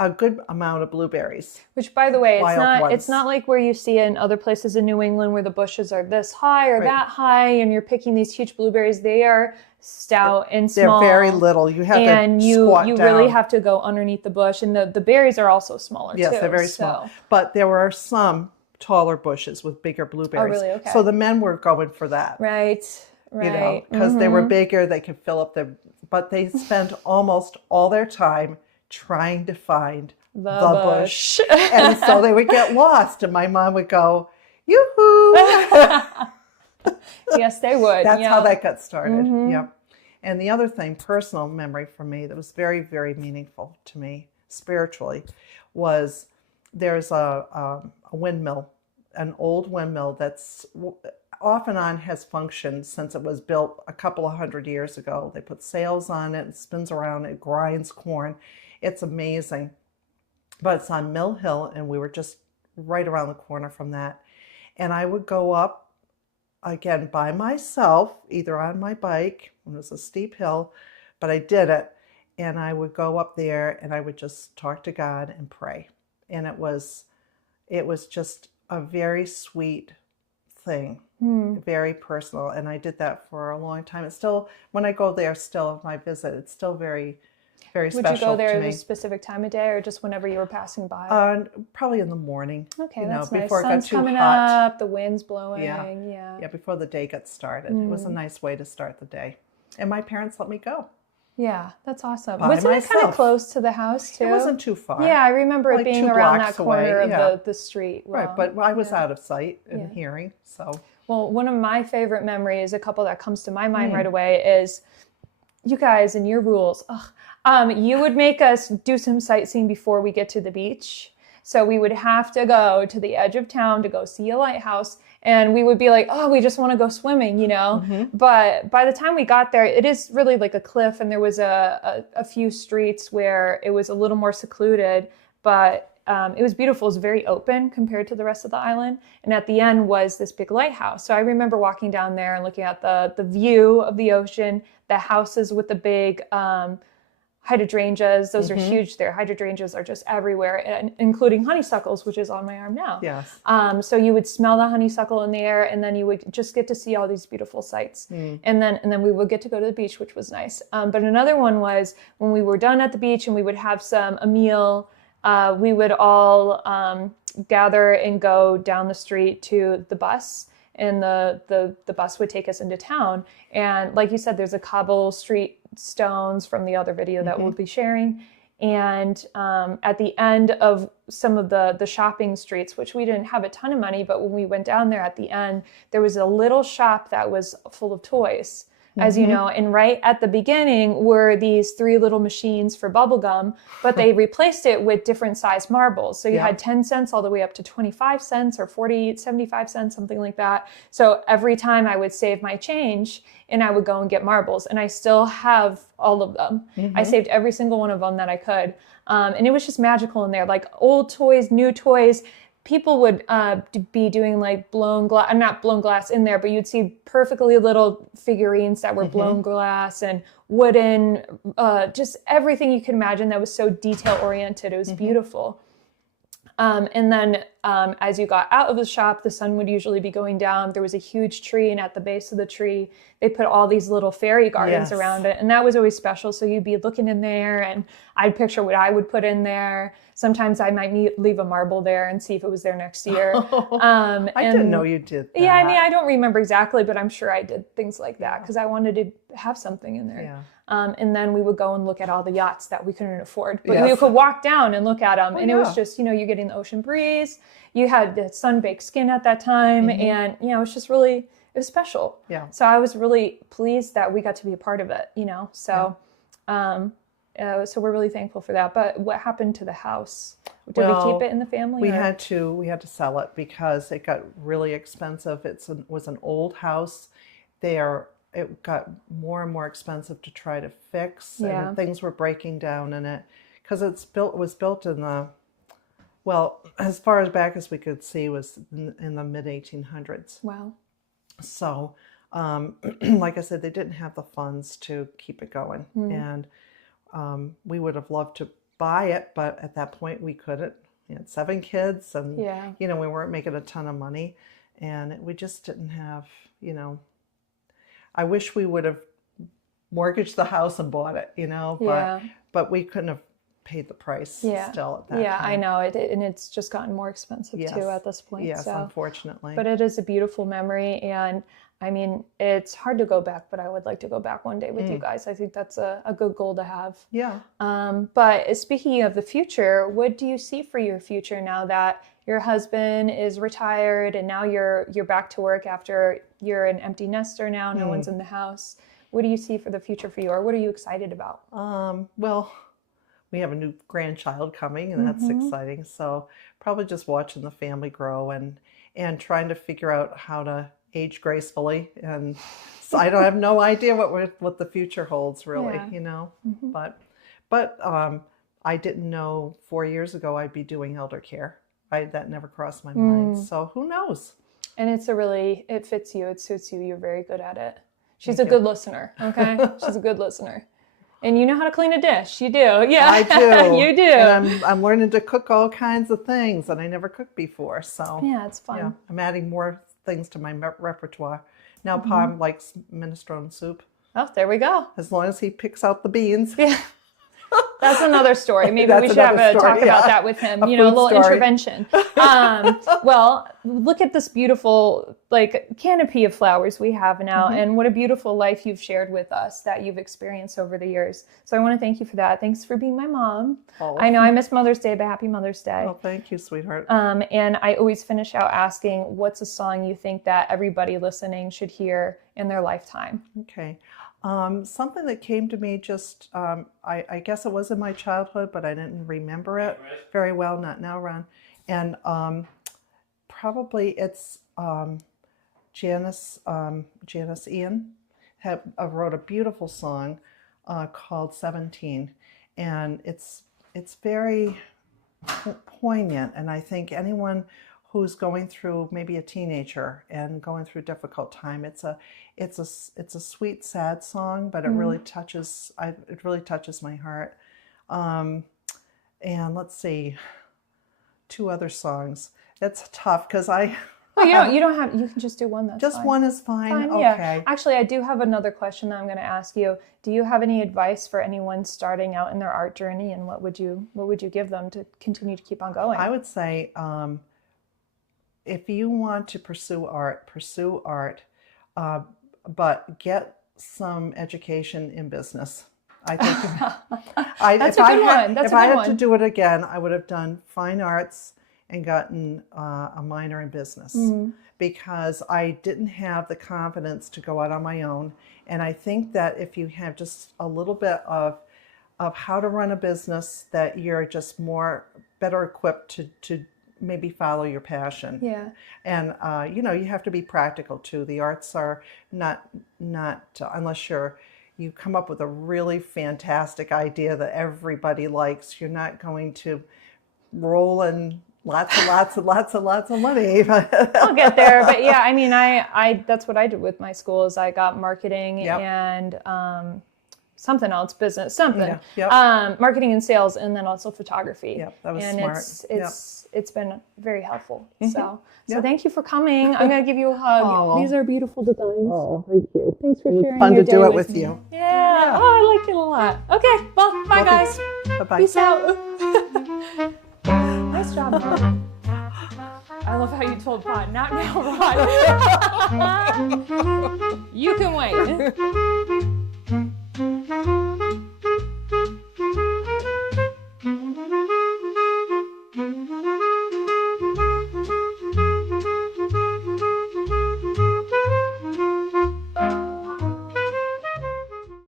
a good amount of blueberries. Which, by the way, Wild it's not like where you see it in other places in New England where the bushes are this high or that high, and you're picking these huge blueberries. They are stout and small. They're very little. You have to squat you down. really have to go underneath the bush, and the berries are also smaller. Yes, too, they're very small. But there were some taller bushes with bigger blueberries. Oh, really? Okay. So the men were going for that. Right. Because they were bigger, they could fill up but they spent almost all their time trying to find the bush. And so they would get lost, and my mom would go, yoo-hoo! Yes, they would. That's how that got started. Yep. And the other thing, personal memory for me, that was very, very meaningful to me spiritually, was there's a windmill, an old windmill that's off and on has functioned since it was built a couple of 100 years ago. They put sails on it, it spins around, it grinds corn. It's amazing. But it's on Mill Hill, and we were just right around the corner from that. And I would go up, again, by myself, either on my bike, it was a steep hill, but I did it. And I would go up there, and I would just talk to God and pray. And it was just a very sweet thing, very personal. And I did that for a long time. It's still, when I go there still, my visit, it's still very, very special to me. Would you go there at a specific time of day, or just whenever you were passing by? Probably in the morning. Okay, that's nice. Before it got too coming hot. up, the wind's blowing. Yeah, before the day got started. It was a nice way to start the day. And my parents let me go. Yeah, that's awesome. By Wasn't it kind myself. of close to the house too? It wasn't too far. Yeah, I remember it Like being 2 around blocks that corner away, of the street. Right, but I was out of sight and hearing, so. Well, one of my favorite memories, a couple that comes to my mind right away, is you guys and your rules. You would make us do some sightseeing before we get to the beach. So we would have to go to the edge of town to go see a lighthouse. And we would be like, oh, we just want to go swimming, you know? But by the time we got there, it is really like a cliff. And there was a few streets where it was a little more secluded. But it was beautiful. It was very open compared to the rest of the island. And at the end was this big lighthouse. So I remember walking down there and looking at the view of the ocean, the houses with the big hydrangeas. Those are huge there. Hydrangeas are just everywhere, including honeysuckles, which is on my arm now. Yes. So you would smell the honeysuckle in the air, and then you would just get to see all these beautiful sights. And then we would get to go to the beach, which was nice. But another one was when we were done at the beach and we would have a meal. We would all gather and go down the street to the bus, and the bus would take us into town. And like you said, there's a cobble street stones from the other video that we'll be sharing. And at the end of some of the shopping streets, which we didn't have a ton of money, but when we went down there at the end, there was a little shop that was full of toys. As you know, and right at the beginning were these 3 little machines for bubble gum, but they replaced it with different size marbles. So you had 10 cents all the way up to 25 cents or 40, 75 cents, something like that. So every time I would save my change and I would go and get marbles, and I still have all of them. I saved every single one of them that I could. And it was just magical in there, like old toys, new toys. People would be doing like not blown glass in there, but you'd see perfectly little figurines that were blown glass and wooden, just everything you could imagine that was so detail oriented. It was beautiful. And then as you got out of the shop, the sun would usually be going down. There was a huge tree, and at the base of the tree, they put all these little fairy gardens around it. And that was always special. So you'd be looking in there, and I'd picture what I would put in there. Sometimes I might leave a marble there and see if it was there next year. I didn't know you did that. Yeah, I mean, I don't remember exactly, but I'm sure I did things like that because I wanted to have something in there. Yeah. And then we would go and look at all the yachts that we couldn't afford. But we could walk down and look at them. And it was just, you're getting the ocean breeze. You had the sun-baked skin at that time. And, it was just really, it was special. Yeah. So I was really pleased that we got to be a part of it, So, so we're really thankful for that. But what happened to the house? Did we keep it in the family? We had to sell it because it got really expensive. It was an old house. It got more and more expensive to try to fix, and things were breaking down in it because it was built in as far as back as we could see was in the mid 1800s. Wow. So, like I said, they didn't have the funds to keep it going, and we would have loved to buy it, but at that point we couldn't. We had 7 kids, and we weren't making a ton of money, and we just didn't have, I wish we would have mortgaged the house and bought it, but we couldn't have paid the price still at that time. Yeah, I know. And it's just gotten more expensive too at this point. Yes, unfortunately. But it is a beautiful memory. And I mean, it's hard to go back, but I would like to go back one day with you guys. I think that's a good goal to have. Yeah. But speaking of the future, what do you see for your future now that your husband is retired and now you're back to work after you're an empty nester now, no one's in the house? What do you see for the future for you, or what are you excited about? Well, we have a new grandchild coming, and that's exciting. So probably just watching the family grow and trying to figure out how to age gracefully. And so I don't have no idea what the future holds, really, But I didn't know 4 years ago I'd be doing elder care. That never crossed my mind. So who knows? And it fits you. It suits you. You're very good at it. She's a good listener. Okay. She's a good listener. And you know how to clean a dish. You do. Yeah. I do. You do. And I'm learning to cook all kinds of things that I never cooked before. So yeah, it's fun. Yeah, I'm adding more things to my repertoire. Now Pom likes minestrone soup. Oh, there we go. As long as he picks out the beans. Yeah. That's another story. Maybe That's we should have a another story, talk about yeah. that with him. A A little food story. intervention. Well, look at this beautiful canopy of flowers we have now, and what a beautiful life you've shared with us that you've experienced over the years. So I want to thank you for that. Thanks for being my mom. Oh. I know I missed Mother's Day, but happy Mother's Day. Oh, thank you, sweetheart. And I always finish out asking, what's a song you think that everybody listening should hear in their lifetime? Okay. Something that came to me just, I guess it was in my childhood, but I didn't remember it very well, not now, Ron. And probably it's Janice Ian wrote a beautiful song called 17. And it's very poignant. And I think anyone who's going through, maybe a teenager and going through a difficult time, it's a sweet, sad song, but it really touches my heart. And let's see, 2 other songs. That's tough because You don't have. You can just do one. That's just fine. one is fine. Okay. Yeah. Actually, I do have another question that I'm going to ask you. Do you have any advice for anyone starting out in their art journey, and what would you give them to continue to keep on going? I would say, if you want to pursue art, but get some education in business. I think That's a good one. If I had to do it again, I would have done fine arts and gotten a minor in business, because I didn't have the confidence to go out on my own. And I think that if you have just a little bit of how to run a business, that you're just better equipped to maybe follow your passion. Yeah. And you have to be practical too. The arts are not unless you come up with a really fantastic idea that everybody likes, you're not going to roll in lots of money. I'll get there, but yeah, I mean, I that's what I did with my school. Is I got marketing Yep. and something else, business, marketing and sales, and then also photography. Yep, that was and smart. it's been very helpful. So thank you for coming. I'm gonna give you a hug. Oh. These are beautiful designs. Oh, thank you. Thanks for sharing. Fun your to day do it with with me. you. Yeah. Oh, I like it a lot. Okay. Well, bye guys. Bye-bye. Peace out. Nice job, Rod. I love how you told Pod, not now, Rod. You can wait.